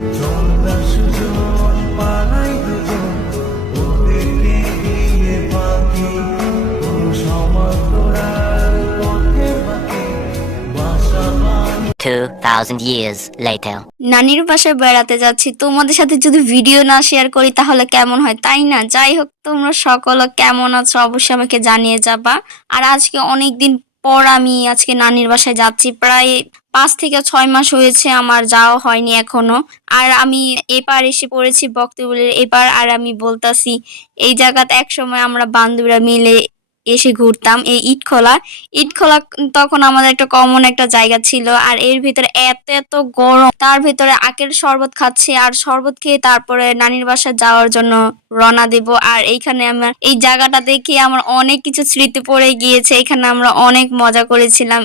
2,000 years later. নানির বাসায় বেড়াতে যাচ্ছি, তোমাদের সাথে যদি ভিডিও না শেয়ার করি তাহলে কেমন হয়, তাই না? যাই হোক, তোমরা সকলে কেমন আছো অবশ্যই আমাকে জানিয়ে যাবা। আর আজকে অনেকদিন পর আমি আজকে নানির বাসায় যাচ্ছি, প্রায় 5 থেকে 6 মাস হয়েছে আমার যাওয়া হয়নি এখনো। আর আমি এপার এসে পড়েছি বক্তব্যের এপার, আর আমি বলতাছি এই জায়গাতে একসময় আমরা বান্ধবীরা মিলে এসে ঘুরতাম এই ইটখোলা তখন আমাদের একটা কমন একটা জায়গা ছিল। আর এর ভিতরে এত এত গরম, তার ভিতরে আখের শরবত খাচ্ছি, আর শরবত খেয়ে তারপরে নানির বাসা যাওয়ার জন্য রওনা দেব। আর এইখানে আমার এই জায়গাটা দেখে আমার অনেক কিছু স্মৃতি পড়ে গিয়েছে। এখানে আমরা অনেক মজা করেছিলাম,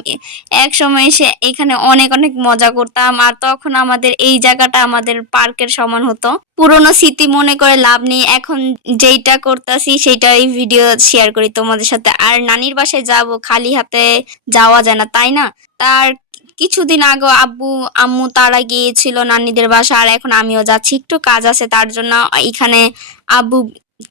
এক সময় এসে এখানে অনেক অনেক মজা করতাম। আর তখন আমাদের এই জায়গাটা আমাদের পার্কের সমান হতো। পুরোনো স্মৃতি মনে করে লাভ নেই, এখন যেইটা করতেছি সেটাই ভিডিও শেয়ার করি তোমাদের সাথে। আর নানির বাসায় যাব, খালি হাতে যাওয়া যায় না, তাই না? তার কিছুদিন আগে আব্বু আম্মু তারা গিয়েছিল নানিদের বাসা, আর এখন আমিও যাচ্ছি, একটু কাজ আছে তার জন্য। এখানে আব্বু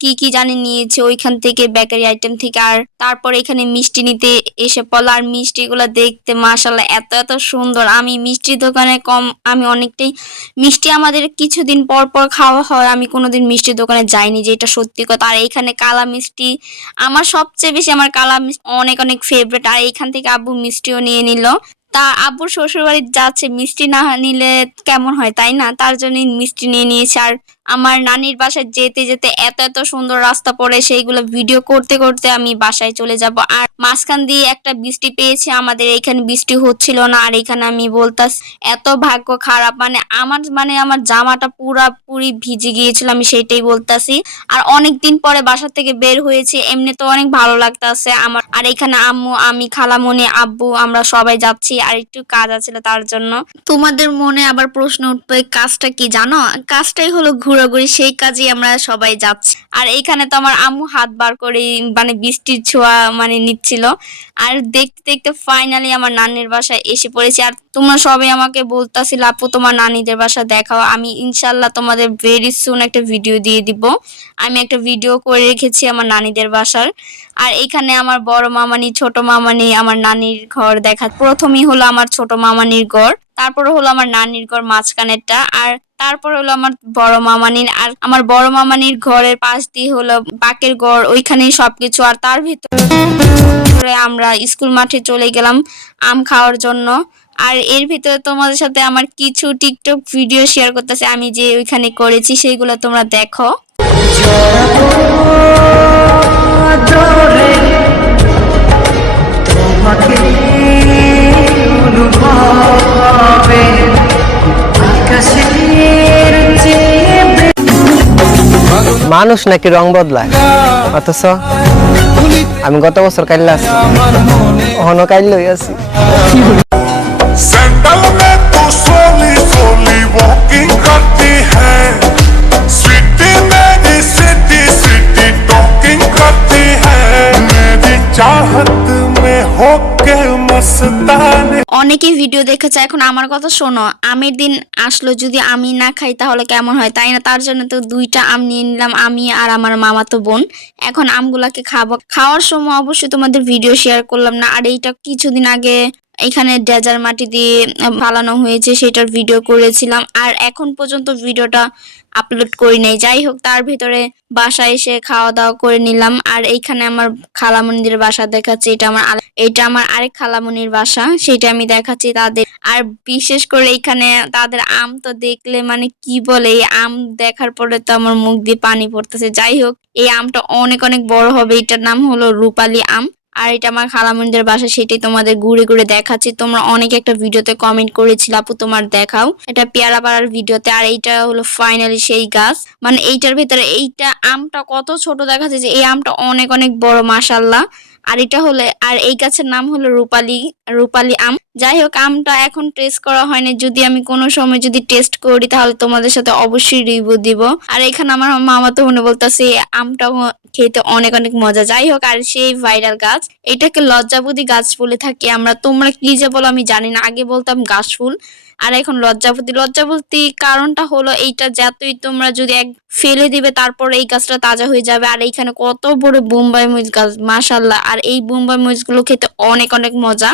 কি কি জানি নিয়েছে ওইখান থেকে, বেকারি আইটেম থেকে। আর তারপর এখানে মিষ্টি নিতে এসে পড়লো। আর মিষ্টিগুলো দেখতে মাশাআল্লাহ এত এত সুন্দর। আমি মিষ্টির দোকানে আমি অনেকটাই মিষ্টি আমাদের কিছুদিন পর পর খাওয়া হয়, আমি কোনোদিন মিষ্টির দোকানে যাইনি, যেটা সত্যি কথা। আর এইখানে কালা মিষ্টি আমার সবচেয়ে বেশি, আমার কালা মিষ্টি অনেক অনেক ফেভারিট। আর এইখান থেকে আব্বু মিষ্টিও নিয়ে নিল। তা আব্বুর শ্বশুর বাড়ি যাচ্ছে, মিষ্টি না নিলে কেমন হয়, তাই না? তার জন্যই মিষ্টি নিয়ে নিয়েছে। আর আমার নানির বাসায় যেতে যেতে এত এত সুন্দর রাস্তা পড়ে, সেইগুলো ভিডিও করতে করতে আমি বাসায় চলে যাব। আর মাঝখান দিয়ে একটা বৃষ্টি পেয়েছি, আমাদের এখানে বৃষ্টি হচ্ছিল না। আর এখানে আমি বলতাছি এত ভাগ্য খারাপ, আমার জামাটা পুরি ভিজে গিয়েছিল, আমি সেইটাই বলতাছি। আর অনেক দিন পরে বাসা থেকে বের হয়েছে, এমনি তো অনেক ভালো লাগতাছে আমার। আর এখানে আম্মু, আমি, খালামণি, আব্বু আমরা সবাই যাচ্ছি। আর একটু কাজ আছে তার জন্য। তোমাদের মনে আবার প্রশ্ন উঠবে কাজটা কি জানো? কাজটাই হলো ঘোরাঘুরি, সেই কাজে আমরা সবাই যাচ্ছি। আর এইখানে তো আমার আম্মু হাত বার করে বৃষ্টির ছোঁয়া নিচ্ছিল। আর দেখতে দেখতে ফাইনালি আমার নানির বাসায় এসে পড়েছি। আর তোমরা সবাই আমাকে বলতাছিল আপু তোমার নানিদের বাসা দেখাও, আমি ইনশাল্লাহ তোমাদের ভেরি সুন একটা ভিডিও দিয়ে দিব। আমি একটা ভিডিও করে রেখেছি আমার নানিদের বাসার। আর এইখানে আমার বড় মামানি, ছোট মামানি, আমার নানির ঘর দেখা। প্রথমেই হলো আমার ছোট মামানির ঘর, তারপরে হলো আমার নানির ঘর মাঝখানেরটা, আর তারপর হলো আমার বড় মামানির। আর আমার বড় মামানির ঘরের পাশ দিয়ে হলো বাকের ঘর, ওইখানেই সবকিছু। আর তার ভিতরে আমরা স্কুল মাঠে চলে গেলাম আম খাওয়ার জন্য। আর এর ভিতরে তোমাদের সাথে আমার কিছু টিকটক ভিডিও শেয়ার করতেছে, আমি যে ওইখানে করেছি সেইগুলো তোমরা দেখো। মানুষ নাকি রং বদলায়, অথচ আমি গত বছর কাইল্লা আছি, অহনো কাইল্লই আছি। অনেকেই ভিডিও দেখেছে। এখন আমার কথা শোনো, আমের দিন আসলো, যদি আমি না খাই তাহলে কেমন হয়, তাই না? তার জন্য তো 2টা আম নিয়ে নিলাম, আমি আর আমার মামাতো বোন। এখন আমগুলাকে খাবো, খাওয়ার সময় অবশ্যই তোমাদের ভিডিও শেয়ার করলাম না। আর এইটা কিছুদিন আগে এখানে ডেজার মাটি দিয়ে ফালানো হয়েছে, সেটার ভিডিও করেছিলাম। আর এখন পর্যন্ত ভিডিওটা আপলোড করি নাই। যাই হোক, তার ভিতরে বাসায় এসে খাওয়া দাওয়া করে নিলাম। আর এইখানে আমার খালামণিদের বাসা দেখাচ্ছি, এটা আমার আরেক খালামণির বাসা, সেটা আমি দেখাচ্ছি তাদের। আর বিশেষ করে এইখানে তাদের আম তো দেখলে কি বলে, এই আম দেখার পরে তো আমার মুখ দিয়ে পানি পড়তেছে। যাই হোক, এই আমটা অনেক অনেক বড় হবে, এটার নাম হলো রূপালী আম। আর এটা আমার খালামণিদের বাসা, সেটাই তোমাদের ঘুরে ঘুরে দেখাচ্ছি। তোমরা অনেকে একটা ভিডিওতে কমেন্ট করেছিল আপু তোমার দেখাও, এটা পেয়ারা পাড়ার ভিডিওতে। আর এইটা হলো ফাইনালি সেই গাছ, এইটার ভিতরে এইটা আমটা কত ছোট দেখাচ্ছে, যে এই আমটা অনেক অনেক বড় মাশাআল্লাহ। আর এটা হলো, আর এই গাছের নাম হলো রূপালী আম। যাই হোক, আমটা এখন টেস্ট করা হয়নি, যদি আমি কোনো সময় যদি টেস্ট করি তাহলে তোমাদের সাথে অবশ্যই রিভিউ দিব। আর এখানে আমার মামাতো বোন বলতেছে আমটা খেতে অনেক অনেক মজা। যাই হোক, আর সেই ভাইরাল গাছ এটাকে লজ্জাবতী গাছ বলে থাকি আমরা। তোমরা কি যে বলো আমি জানি না, আগে বলতাম গাছ ফুল আর এখন লজ্জাবতী। লজ্জাবতী কারণটা হলো এইটা, যতই তোমরা যদি এক ফেলে দিবে তারপর এই গাছটা তাজা হয়ে যাবে। আর এইখানে কত বড় বোম্বাই মরিচ গাছ, মাশাল্লাহ। আর এই বোম্বাই মরিচ গুলো খেতে অনেক অনেক মজা।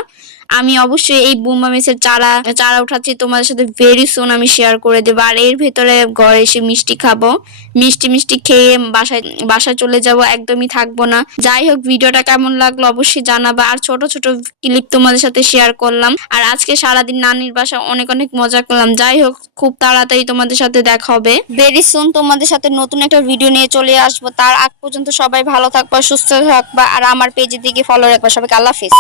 আমি অবশ্যই এই বোম্বাই মরিচের চারা উঠাচ্ছি, তোমাদের সাথে ভেরি সুন আমি শেয়ার করে দেবো। আর এর ভেতরে ঘরে এসে মিষ্টি খাবো, মিষ্টি মিষ্টি খেয়ে বাসায় চলে যাব, একদমই থাকবো না। যাই হোক, ভিডিওটা কেমন লাগলো অবশ্যই জানাবা। আর ছোট ছোট ক্লিপ তোমাদের সাথে শেয়ার করলাম। আর আজকে সারাদিন নানির বাসায় অনেক অনেক মজা করলাম। যাই হোক, খুব তাড়াতাড়ি তোমাদের সাথে দেখা হবে, ভেরি সুন তোমাদের সাথে নতুন একটা ভিডিও নিয়ে চলে আসবো। তার আগ পর্যন্ত সবাই ভালো থাকবা, সুস্থ থাকবা, আর আমার পেজের দিকে ফলো রাখবা। সবাইকে আল্লাহ হাফেজ।